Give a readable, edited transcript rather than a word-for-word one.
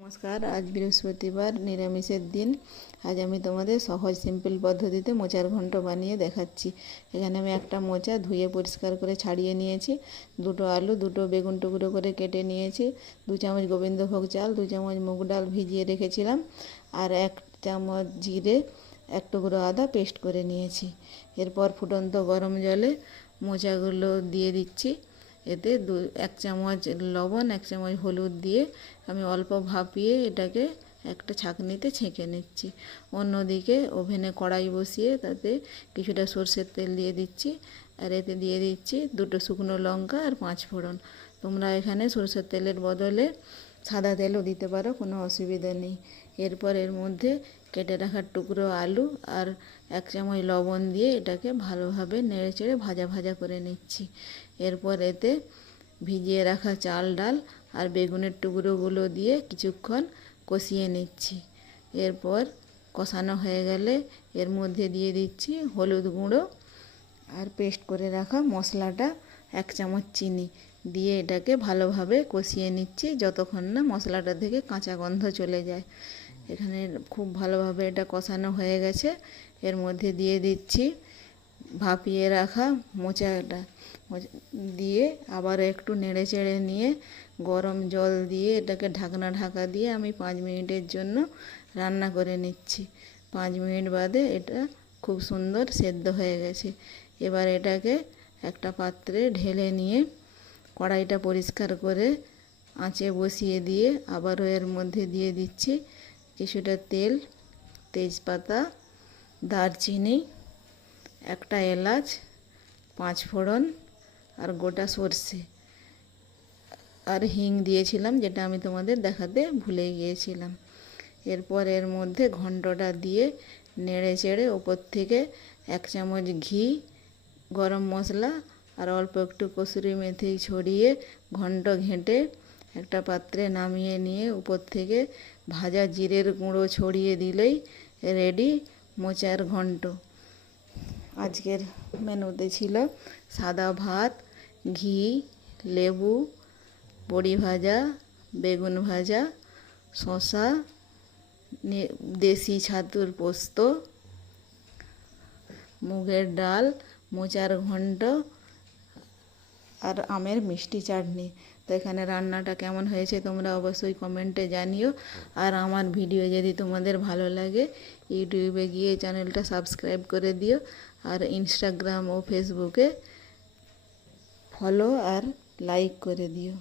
নমস্কার। আজ বৃহস্পতিবার, নিরামিষের দিন। আজ আমি তোমাদের সহজ সিম্পল পদ্ধতিতে মোচার ঘন্ট বানিয়ে দেখাচ্ছি। এখানে আমি একটা মোচা ধুয়ে পরিষ্কার করে ছাড়িয়ে নিয়েছি, দুটো আলু, দুটো বেগুন টুকরো করে কেটে নিয়েছি, 2 চামচ গোবিন্দভোগ চাল, 2 চামচ মুগ ডাল ভিজিয়ে রেখেছিলাম, আর 1 চামচ জিরে, 1 টুকরো আদা পেস্ট করে নিয়েছি। এরপর ফুটন্ত গরম জলে মোচাগুলো দিয়ে দিচ্ছি। এতে 1 চামচ লবণ, 1 চামচ হলুদ দিয়ে আমি অল্প ভাপিয়ে এটাকে একটা ছাঁকনিতে ছেঁকে নিচ্ছি। অন্যদিকে ওভেনে কড়াই বসিয়ে তাতে কিছুটা সরষের তেল দিয়ে দিচ্ছি, আর এতে দিয়ে দিচ্ছি 2টো শুকনো লঙ্কা আর 5 ফোড়ন। তোমরা এখানে সরষের তেলের বদলে সাদা তেলও দিতে পারো, কোনো অসুবিধা নেই। এরপর এর মধ্যে কেটে রাখার টুকরো আলু আর 1 চামচ লবণ দিয়ে এটাকে ভালোভাবে নেড়ে চেড়ে ভাজা ভাজা করে নিচ্ছি। এরপর এতে ভিজিয়ে রাখা চাল ডাল আর বেগুনের টুকরোগুলো দিয়ে কিছুক্ষণ কষিয়ে নিচ্ছি। এরপর কষানো হয়ে গেলে এর মধ্যে দিয়ে দিচ্ছি হলুদ গুঁড়ো আর পেস্ট করে রাখা মশলাটা, 1 চামচ চিনি দিয়ে এটাকে ভালোভাবে কষিয়ে নিচ্ছি যতক্ষণ না মশলাটা থেকে কাঁচা গন্ধ চলে যায়। এখানে খুব ভালোভাবে এটা কষানো হয়ে গেছে। এর মধ্যে দিয়ে দিচ্ছি ভাপিয়ে রাখা মোচাটা দিয়ে আবার একটু নেড়ে চেড়ে নিয়ে গরম জল দিয়ে এটাকে ঢাকা দিয়ে আমি 5 মিনিটের জন্য রান্না করে নিচ্ছি। 5 মিনিট বাদে এটা খুব সুন্দর সেদ্ধ হয়ে গেছে। এবার এটাকে একটা পাত্রে ঢেলে নিয়ে কড়াইটা পরিষ্কার করে আঁচে বসিয়ে দিয়ে আবারও এর মধ্যে দিয়ে দিচ্ছি কিছুটা তেল, তেজপাতা, দারচিনি, একটা এলাচ, 5 ফোড়ন আর গোটা সর্ষে আর হিং দিয়েছিলাম, যেটা আমি তোমাদের দেখাতে ভুলে গিয়েছিলাম। এরপর এর মধ্যে ঘন্টটা দিয়ে নেড়ে চেড়ে ওপর থেকে 1 চামচ ঘি, গরম মশলা আর অল্প একটু কসুরি মেথি ছড়িয়ে ঘন্ট ঘেঁটে একটা পাত্রে নামিয়ে নিয়ে উপর থেকে ভাজা জিরের গুঁড়ো ছড়িয়ে দিলেই রেডি মোচার ঘন্ট। আজকের মেনুতে ছিল সাদা ভাত, ঘি, লেবু, বড়ি ভাজা, বেগুন ভাজা, শসা, দেশি ছাতুর পোস্ত, মুগের ডাল, মোচার ঘন্ট আর আমের মিষ্টি চাটনি। তো এখানে রান্নাটা কেমন হয়েছে তোমরা অবশ্যই কমেন্টে জানিও। আর আমার ভিডিও যদি তোমাদের ভালো লাগে ইউটিউবে গিয়ে চ্যানেলটা সাবস্ক্রাইব করে দিও, আর ইনস্টাগ্রাম ও ফেসবুকে ফলো আর লাইক করে দিও।